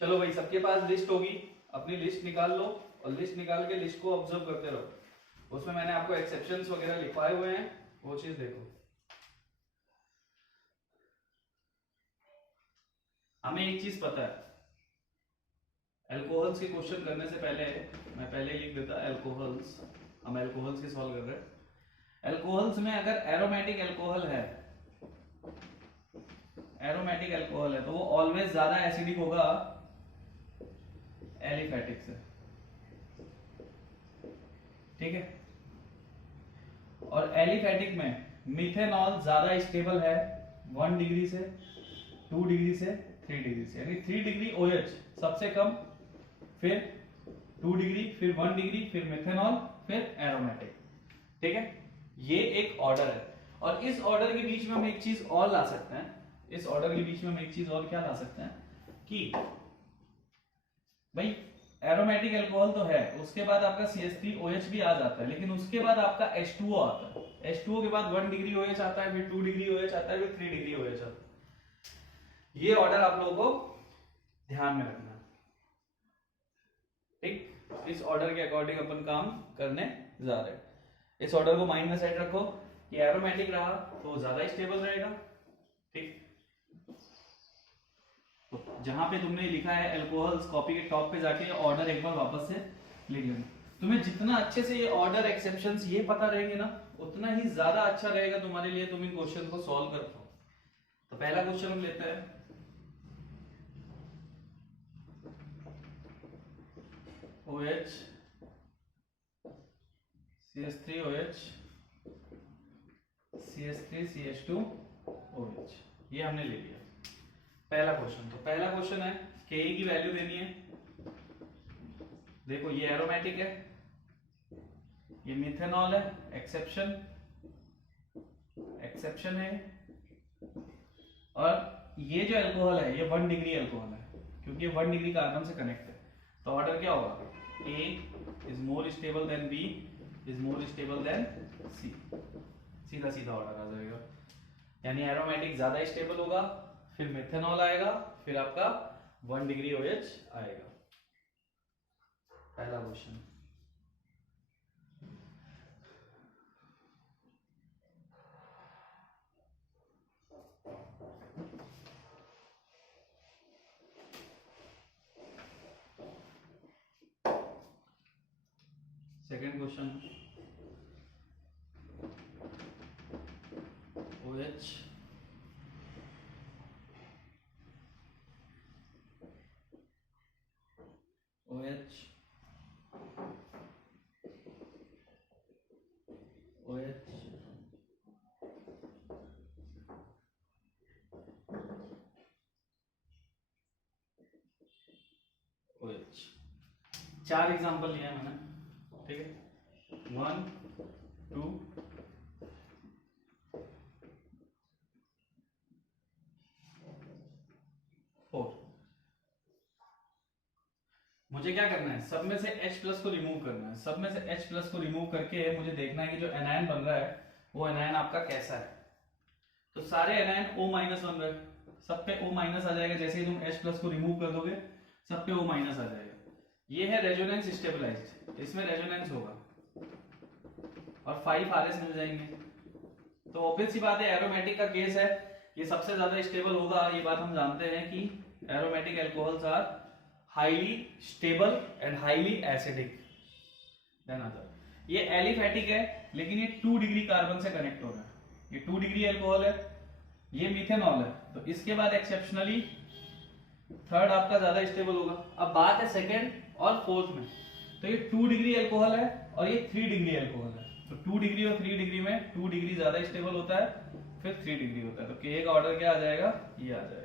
चलो भाई, सबके पास लिस्ट होगी, अपनी लिस्ट निकाल लो और लिस्ट निकाल के लिस्ट को ऑब्जर्व करते रहो। उसमें मैंने आपको एक्सेप्शंस वगैरह लिखवाए हुए हैं, वो चीज देखो। हमें एक चीज पता है, अल्कोहल्स के क्वेश्चन करने से पहले मैं पहले लिख देता अल्कोहल्स, हम अल्कोहल्स के सॉल्व कर रहे हैं। अल्कोहल्स में अगर एरोमेटिक अल्कोहल है, एरोमेटिक अल्कोहल है, तो वो ऑलवेज ज्यादा एसिडिक होगा एलिफेटिक से, ठीक है। और एलिफेटिक में मिथेनॉल ज्यादा स्टेबल है 1 डिग्री से, 2 डिग्री से, 3 डिग्री से, यानी 3 डिग्री OH सबसे कम, फिर 2 डिग्री, फिर 1 डिग्री, फिर मिथेनॉल, फिर एरोमेटिक, ठीक है। ये एक ऑर्डर है, और इस ऑर्डर के बीच में हम एक चीज और ला सकते हैं, इस ऑर्डर के बीच में हम एक चीज और क्या ला सकते हैं कि भाई एरोमेटिक अल्कोहल तो है, उसके बाद आपका CH3OH भी आ जाता है, लेकिन उसके बाद आपका H2O आता है, H2O के बाद 1 डिग्री OH आता है, फिर 2 डिग्री OH आता है, फिर 3 डिग्री OH आता है। ये ऑर्डर आप लोगों को ध्यान में रखना है, ठीक। इस ऑर्डर के अकॉर्डिंग अपन काम करने जा रहे हैं। इस ऑर्डर को माइंड में सेट रखो कि एरोमेटिक रहा तो ज्यादा स्टेबल रहेगा, ठीक। जहां पे तुमने लिखा है अल्कोहल्स, कॉपी के टॉप पे जाके ऑर्डर एक बार वापस से लिख लेना। तुम्हें जितना अच्छे से ये ऑर्डर एक्सेप्शंस ये पता रहेंगे ना, उतना ही ज्यादा अच्छा रहेगा तुम्हारे लिए, तुम इन क्वेश्चन को सॉल्व कर पाओ। तो पहला क्वेश्चन हम लेते हैं, OH CH3OH CH3CH2OH, ये हमने ले लिया पहला क्वेश्चन। तो पहला क्वेश्चन है Ke की वैल्यू देनी है। देखो ये एरोमेटिक है, ये मिथेनॉल है, एक्सेप्शन है, और ये जो अल्कोहल है ये 1 डिग्री अल्कोहल है क्योंकि ये 1 डिग्री कार्बन से कनेक्ट है। तो ऑर्डर क्या होगा? A is more stable then B is more stable then C। सीधा सीधा ऑर्डर आ जाएगा, यानी एरोमेटिक ज्यादा स्टेबल होगा, फिर मिथेनॉल आएगा, फिर आपका 1 डिग्री OH आएगा। पहला क्वेश्चन। सेकेंड क्वेश्चन, OH चार एग्जांपल लिए हैं मैंने, ठीक है, 1 2 4। मुझे क्या करना है? सब में से H+ को रिमूव करना है। सब में से H+ को रिमूव करके मुझे देखना है कि जो एनायन बन रहा है वो एनायन आपका कैसा है। तो सारे एनायन O- बन रहे हैं, सब पे O- आ जाएगा। जैसे ही तुम H+ को रिमूव कर दोगे सब पे O- आ जाएगा। ये है रेजोनेंस स्टेबलाइज्ड, इसमें रेजोनेंस होगा और 5 RS मिल जाएंगे। तो ऑब्वियस सी बात है एरोमेटिक का केस है, ये सबसे ज्यादा स्टेबल होगा। ये बात हम जानते हैं कि aromatic alcohols are highly stable and highly acidic than other. ये एलिफेटिक है लेकिन ये 2 डिग्री कार्बन से कनेक्ट हो रहा है, ये 2 डिग्री अल्कोहल है, ये मिथेनॉल है। तो इसके बाद एक्सेप्शनली थर्ड आपका ज्यादा स्टेबल होगा। अब बात है सेकेंड और फोर्थ में, तो ये 2 डिग्री अल्कोहल है और ये 3 डिग्री अल्कोहल है। तो 2 डिग्री और 3 डिग्री में 2 डिग्री ज्यादा स्टेबल होता है, फिर 3 डिग्री होता है। तो के का ऑर्डर क्या आ जाएगा? ये आ जाएगा।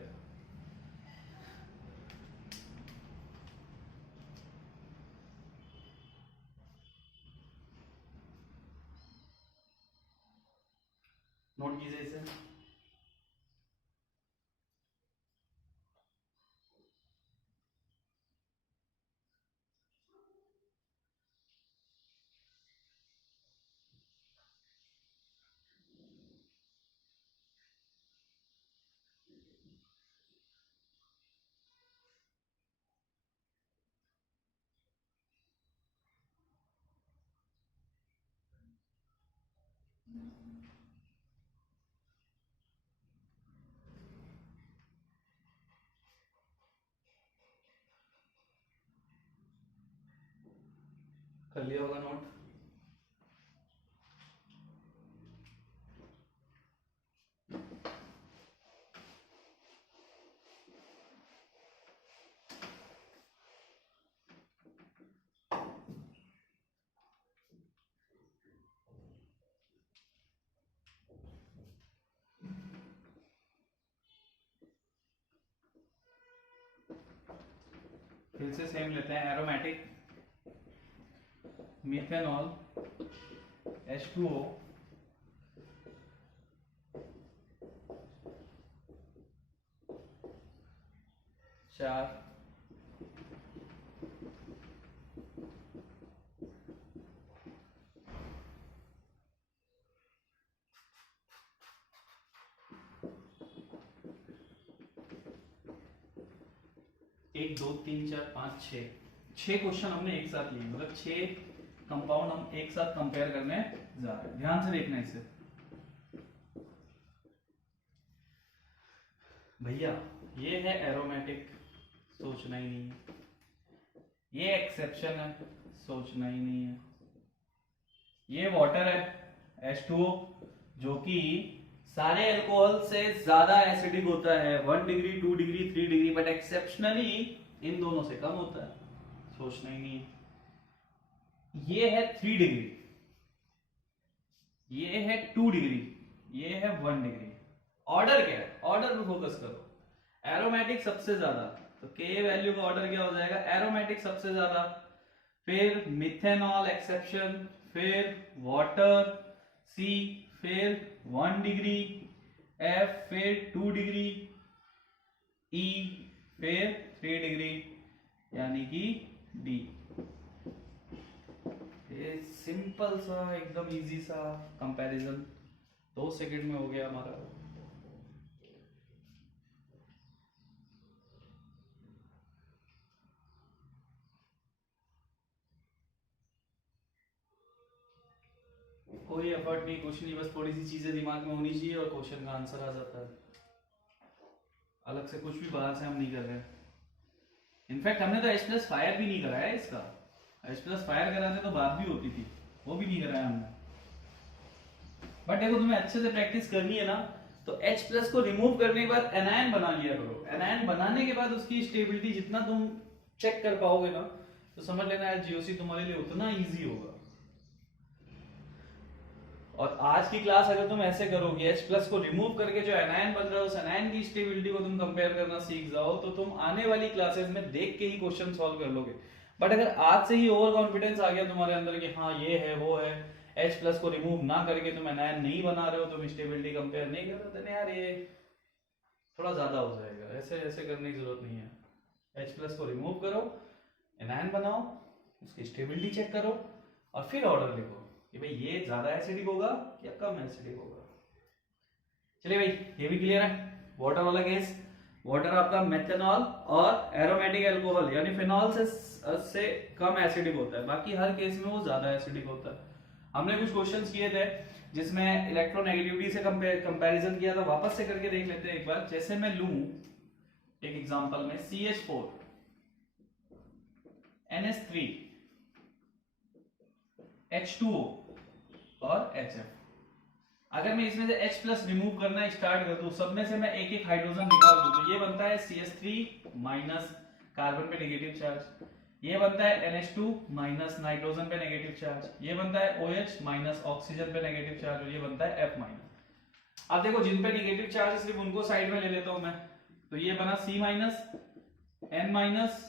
नोट कीजिए इसे। कर लिया होगा नोट। फिर से सेम लेते हैं, एरोमेटिक मिथेनॉल H2O चार, एक दो तीन चार पाँच छह क्वेश्चन हमने एक साथ लिए, मतलब 6 कंपाउंड हम एक साथ कंपेयर करने जा रहे हैं। ध्यान से देखना इसे भैया। ये है एरोमेटिक, सोचना ही नहीं है। ये एक्सेप्शन है, सोचना ही नहीं है। ये वाटर है H2O, जो कि सारे अल्कोहल से ज्यादा एसिडिक होता है, 1 degree 2 degree 3 degree, but exceptionally इन दोनों से कम होता है, सोचना ही नहीं है। ये है 3 डिग्री, ये है 2 डिग्री, ये है 1 डिग्री। ऑर्डर क्या है, ऑर्डर पे फोकस करो। एरोमेटिक सबसे ज्यादा, तो के वैल्यू का ऑर्डर क्या हो जाएगा, एरोमेटिक सबसे ज्यादा, फिर मिथेनॉल एक्सेप्शन, फिर वाटर सी, फिर 1 डिग्री एफ, फिर 2 डिग्री ई, फिर 3 डिग्री यानी कि डी। ये सिंपल सा एकदम इजी सा कंपैरिजन 2 सेकंड में हो गया हमारा। कोई एफर्ट नहीं, कुछ नहीं, बस थोड़ी सी चीजें दिमाग में होनी चाहिए और क्वेश्चन का आंसर आ जाता है। अलग से कुछ भी बाहर से हम नहीं कर रहे। इनफैक्ट हमने तो H+ फायर भी नहीं कराया इसका। H+ फायर कराते तो बात भी होती थी, वो भी नहीं कराया हमने। बट देखो तुम्हें अच्छे से प्रैक्टिस करनी है ना, तो H+ को रिमूव करने के बाद एनायन बना लिया करो। एनायन बनाने के बाद उसकी स्टेबिलिटी जितना तुम चेक कर पाओगे ना, तो समझ लेना GOC तुम्हारे लिए उतना इजी होगा। और आज की क्लास अगर तुम ऐसे करोगे, H+ को रिमूव करके जो एनायन बन रहा है उस एनायन की स्टेबिलिटी को तुम कंपेयर करना सीख जाओ, तो तुम आने वाली क्लासेस में देख के ही क्वेश्चन सॉल्व कर लोगे। बट अगर आज से ही ओवर कॉन्फिडेंस आ गया तुम्हारे अंदर कि हाँ ये है वो है, H+ को रिमूव ना करके तुम एनायन नहीं बना रहे हो, तुम स्टेबिलिटी कंपेयर नहीं कर रहे हो, तो यार ये थोड़ा ज्यादा हो जाएगा। ऐसे ऐसे करने की जरूरत नहीं है। H+ को रिमूव करो, एनायन बनाओ, उसकी स्टेबिलिटी चेक करो और फिर ऑर्डर लिखो कि भाई ये ज्यादा एसिडिक होगा या कम एसिडिक होगा। चलिए भाई ये भी क्लियर है। वाटर वाला केस, वाटर आपका मेथनॉल और एरोमेटिक अल्कोहल यानी फिनॉल से कम एसिडिक होता है, बाकी हर केस में वो ज्यादा एसिडिक होता है। हमने कुछ क्वेश्चंस किए थे जिसमें इलेक्ट्रोनेगेटिविटी से कंपैरिजन किया था, वापस से करके देख लेते हैं एक बार। जैसे मैं लूं एक एग्जांपल में CH4 NH3 H2O और HF। अगर मैं इसमें से H+ रिमूव करना स्टार्ट कर दूं, सब में से मैं एक एक हाइड्रोजन निकाल दूं, तो ये बनता है CH3 माइनस कार्बन पे नेगेटिव चार्ज, ये बनता है NH2 माइनस नाइट्रोजन पे नेगेटिव चार्ज, ये बनता है OH माइनस ऑक्सीजन पे नेगेटिव चार्ज, और ये बनता है F माइनस। अब देखो जिन पे नेगेटिव चार्ज है सिर्फ उनको साइड में ले लेता हूं मैं, तो ये बना C minus, N minus,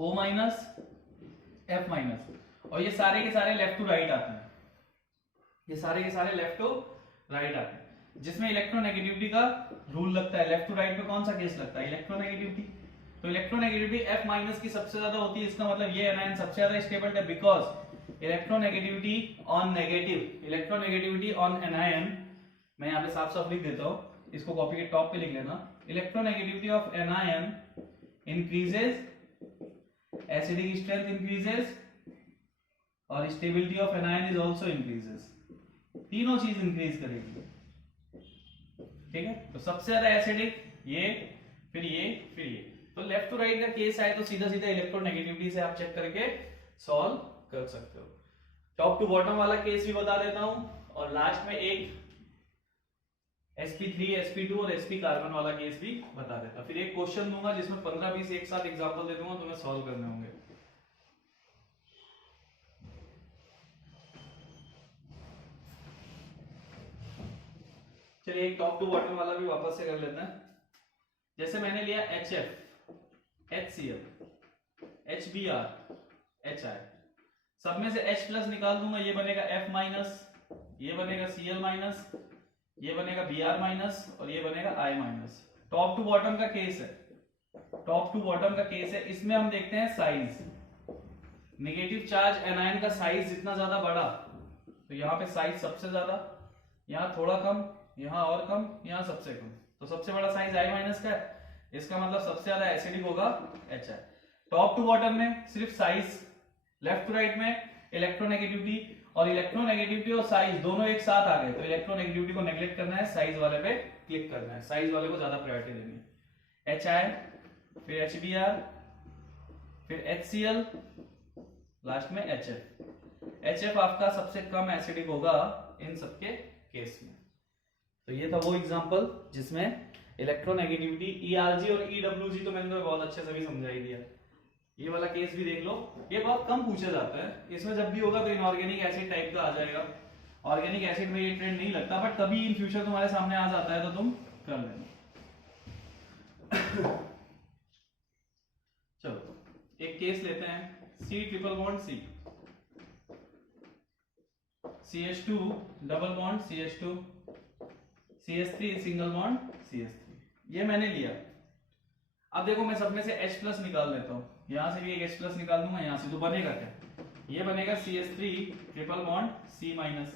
O minus, F minus, और ये सारे के सारे लेफ्ट टू राइट आते हैं। ये सारे के सारे लेफ्ट टू राइट आते हैं, जिसमें इलेक्ट्रोनेगेटिविटी का रूल लगता है। लेफ्ट टू राइट पे कौन सा केस लगता है, इलेक्ट्रोनेगेटिविटी। तो इलेक्ट्रोनेगेटिविटी F माइनस की सबसे ज्यादा होती है, इसका मतलब ये एनायन सबसे ज्यादा स्टेबल है, because electronegativity on negative, electronegativity on anion, मैं यहाँ पे साफ साफ लिख देता हूँ, इसको कॉपी के टॉप पे लिख लेना। Electronegativity of anion increases, acidic strength increases और stability of anion is also increases. तीनों चीज इंक्रीज करेगी, ठीक है। तो सबसे ज्यादा एसिडिक ये, फिर ये, फिर ये। तो लेफ्ट टू राइट का केस आए तो सीधा सीधा इलेक्ट्रोनेगेटिविटी से आप चेक करके सॉल्व कर सकते हो। टॉप टू बॉटम वाला केस भी बता देता हूं, और लास्ट में एक sp3 sp2 और sp कार्बन वाला केस भी बता देता। फिर एक क्वेश्चन दूंगा जिसमें 15-20 एक साथ एग्जांपल दे दूंगा, तुम्हें सॉल्व करने होंगे। चलिए एक टॉप टू बॉटम वाला भी वापस से कर लेते हैं। जैसे मैंने लिया HF, HCl, HBr, HI, सब में से H+ निकाल दूंगा, ये बनेगा F माइनस, ये बनेगा Cl माइनस, ये बनेगा Br माइनस, और ये बनेगा I minus. Top to bottom का केस है, टॉप टू बॉटम का केस है। इसमें हम देखते हैं साइज, नेगेटिव चार्ज एनायन का साइज जितना ज्यादा बड़ा, तो यहाँ पे साइज सबसे ज्यादा, यहाँ थोड़ा कम, यहाँ और कम, यहाँ सबसे कम, तो सबसे बड़ा साइज I माइनस का है, इसका मतलब सबसे ज्यादा एसिडिक होगा HI। टॉप टू बॉटम में सिर्फ साइज, लेफ्ट टू राइट में इलेक्ट्रोनेगेटिविटी, और इलेक्ट्रोनेगेटिविटी और साइज दोनों एक साथ आ गए, तो इलेक्ट्रोनेगेटिविटी को नेग्लेक्ट करना है, साइज वाले पे क्लिक करना है, साइज वाले को ज्यादा प्रायोरिटी देनी है। HI, फिर HBr, फिर HCl, लास्ट में HF। HF आपका सबसे कम एसिडिक होगा इन सबके केस में। तो ये था वो एग्जांपल जिसमें इलेक्ट्रोनेगेटिविटी, ERG और EWG तो मैंने तो बहुत अच्छे से भी समझा ही दिया। ये वाला केस भी देख लो, ये बहुत कम पूछा जाता है, इसमें जब भी होगा तो इनऑर्गेनिक एसिड टाइप का आ जाएगा, ऑर्गेनिक एसिड में ये ट्रेंड नहीं लगता, बट कभी इन फ्यूचर तुम्हारे सामने आ जाता है तो तुम कर लेना। चलो एक केस लेते हैं, C triple bond C, CH2 double bond CH2, CH3 single bond CH3, ये मैंने लिया। अब देखो मैं सब में से H प्लस निकाल लेता हूँ, यहां से भी एक H प्लस निकाल दूंगा, यहां से तो बनेगा क्या, ये बनेगा CH3 triple bond C minus,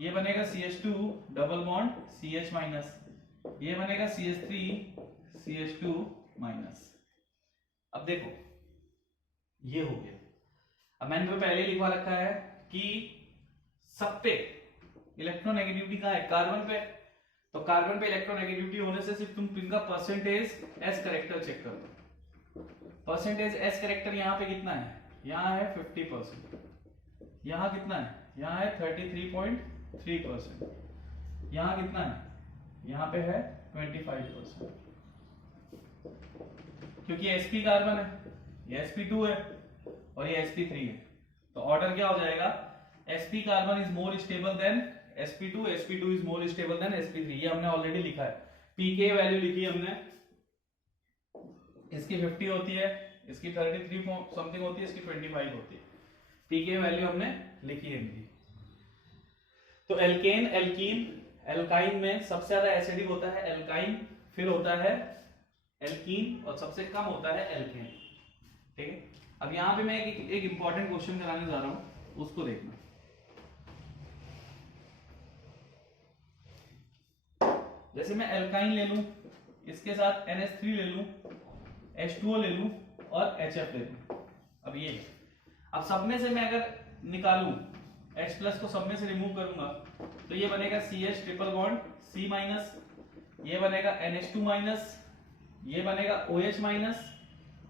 ये बनेगा CH2 double bond CH minus, ये बनेगा CH3 CH2 माइनस। अब देखो ये हो गया। अब मैंने तो पहले लिखवा रखा है कि सब पे इलेक्ट्रोनेगेटिविटी कहाँ है, कार्बन पे, तो कार्बन पे इलेक्ट्रोनेगेटिविटी होने से सिर्फ तुम इनका परसेंटेज एस करेक्टर चेक कर लो। परसेंटेज एस करेक्टर यहाँ पे कितना है, यहाँ है 50%, यहाँ कितना है, यहाँ है 33.3%, यहाँ कितना है, यहाँ पे है 25%, क्योंकि sp कार्बन है, ये sp2 है और ये sp3 है, तो ऑर्डर क्या हो जाएगा, sp carbon is more stable then sp2, sp2 is more stable then sp3, ये हमने ऑलरेडी लिखा है। pK वैल्यू लिखी हमने, इसकी 50 होती है, इसकी 33 समथिंग होती है, इसकी 25 होती है, pK वैल्यू हमने लिखी है इनकी। तो एल्केन, एल्कीन, एल्काइन में सबसे ज्यादा एसिडिक होता है एल्काइन, फिर होता है एल्कीन और सबसे कम होता है एल्केन। ठीक है, अब यहां पे मैं एक इंपॉर्टेंट क्वेश्चन कराने जा रहा हूं, उसको देखना। जैसे मैं एल्काइन ले लूं, इसके साथ NH3 ले लूं, H2O ले लूं और HF ले लूं। अब ये, अब सब में से मैं अगर निकालूं, H प्लस को सब में से रिमूव करूंगा, तो ये बनेगा CH triple bond C minus, ये बनेगा NH2 माइनस, ये बनेगा OH माइनस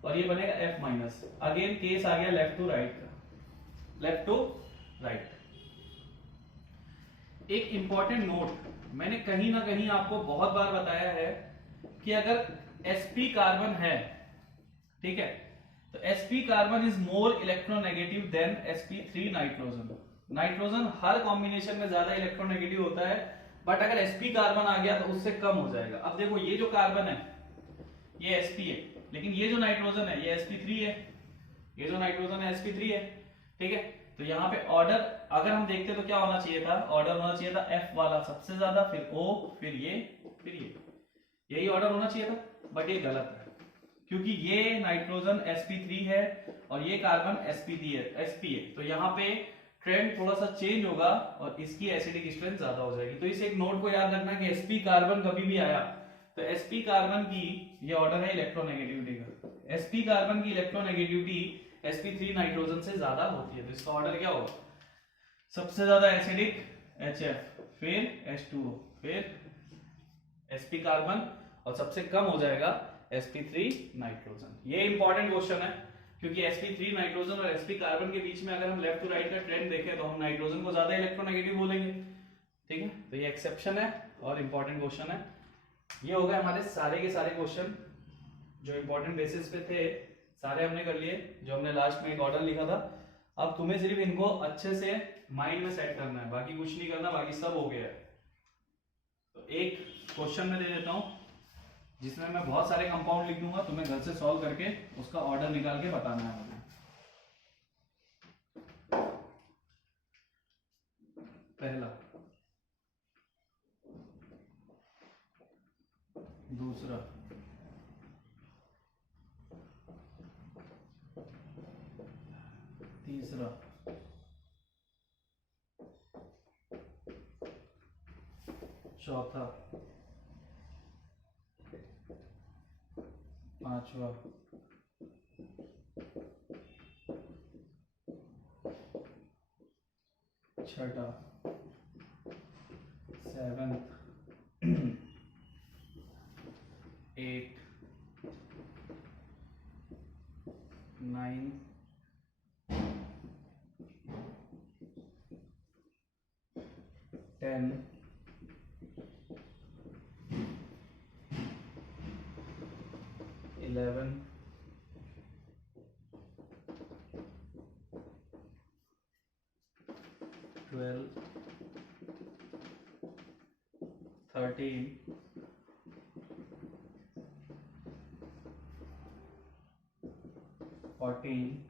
और ये बनेगा F माइनस। अगेन केस आ गया लेफ्ट टू राइट का, लेफ्ट टू राइट। एक इंपॉर्टेंट नोट, मैंने कहीं ना कहीं आपको बहुत बार बताया है कि अगर sp कार्बन है, ठीक है, तो sp carbon is more electronegative than sp3 nitrogen. Nitrogen her combination में ज्यादा इलेक्ट्रोनेगेटिव होता है, बट अगर sp कार्बन आ गया तो उससे कम हो जाएगा। अब देखो ये जो कार्बन है ये sp है, लेकिन ये जो नाइट्रोजन है ये sp3 है, ये जो नाइट्रोजन है sp3 है, ठीक है। तो यहाँ पे ऑर्डर अगर हम देखते तो क्या होना चाहिए था, ऑर्डर होना चाहिए था F वाला सबसे ज्यादा, फिर O, फिर ये, फिर ये, यही ऑर्डर होना चाहिए था, बट ये गलत है, क्योंकि ये नाइट्रोजन sp3 है और ये कार्बन sp है, तो यहाँ पे ट्रेंड थोड़ा सा चेंज होगा और इसकी एसिडिक स्ट्रेंथ ज्यादा हो जाएगी। तो इस एक नोट को याद रखना कि sp कार्बन कभी भी आया तो sp कार्बन की ये ऑर्डर है इलेक्ट्रोनेगेटिविटी का, sp कार्बन की इलेक्ट्रोनेगेटिविटी sp3 नाइट्रोजन से ज्यादा होती है, तो इसका ऑर्डर क्या होगा, सबसे ज्यादा एसिडिक HF, फिर H2O, फिर sp कार्बन और सबसे कम हो जाएगा sp3 नाइट्रोजन। ये इंपॉर्टेंट क्वेश्चन है, क्योंकि sp3 नाइट्रोजन और sp कार्बन के बीच में अगर हम लेफ्ट टू राइट का ट्रेंड देखें तो हम नाइट्रोजन को ज्यादा इलेक्ट्रोनेगेटिव बोलेंगे। ठीक है, तो ये एक्सेप्शन है और इंपॉर्टेंट क्वेश्चन है। ये हो गए हमारे सारे के सारे क्वेश्चन जो इंपॉर्टेंट बेसिस पे थे, सारे हमने कर लिए, जो हमने लास्ट में एक ऑर्डर लिखा था। अब तुम्हें सिर्फ इनको अच्छे से माइंड में सेट करना है, बाकी कुछ नहीं करना, बाकी सब हो गया है। तो एक क्वेश्चन में दे देता हूं जिसमें मैं बहुत सारे कंपाउंड लिख दूंगा, तुम्हें घर से सॉल्व करके उसका ऑर्डर निकाल के बताना है मुझे। पहला, दूसरा, तीसरा, चौथा, पांचवा, छठा, सेवेंथ, 8, 9, 10, 11, 12, 13, 14,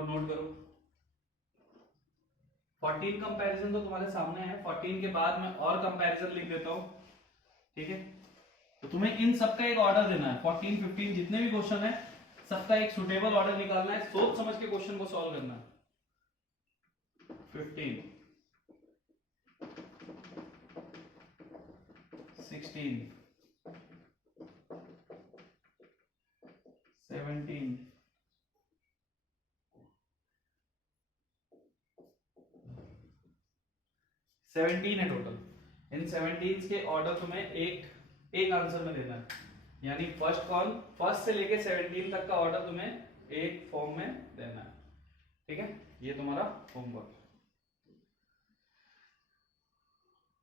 नोट करो। 14 कंपैरिजन तो तुम्हारे सामने है, 14 के बाद मैं और कंपैरिजन लिख देता हूं, ठीक है। तो तुम्हें इन सबका एक ऑर्डर देना है, 14, 15 जितने भी क्वेश्चन है सबका एक सुटेबल ऑर्डर निकालना है, सोच समझ के क्वेश्चन को सॉल्व करना है। 15, 16, 17, 17 है टोटल। इन 17 के ऑर्डर तुम्हें एक आंसर में देना है, यानी फर्स्ट से लेके 17 तक का ऑर्डर तुम्हें एक फॉर्म में देना है, ठीक है। ये तुम्हारा होमवर्क।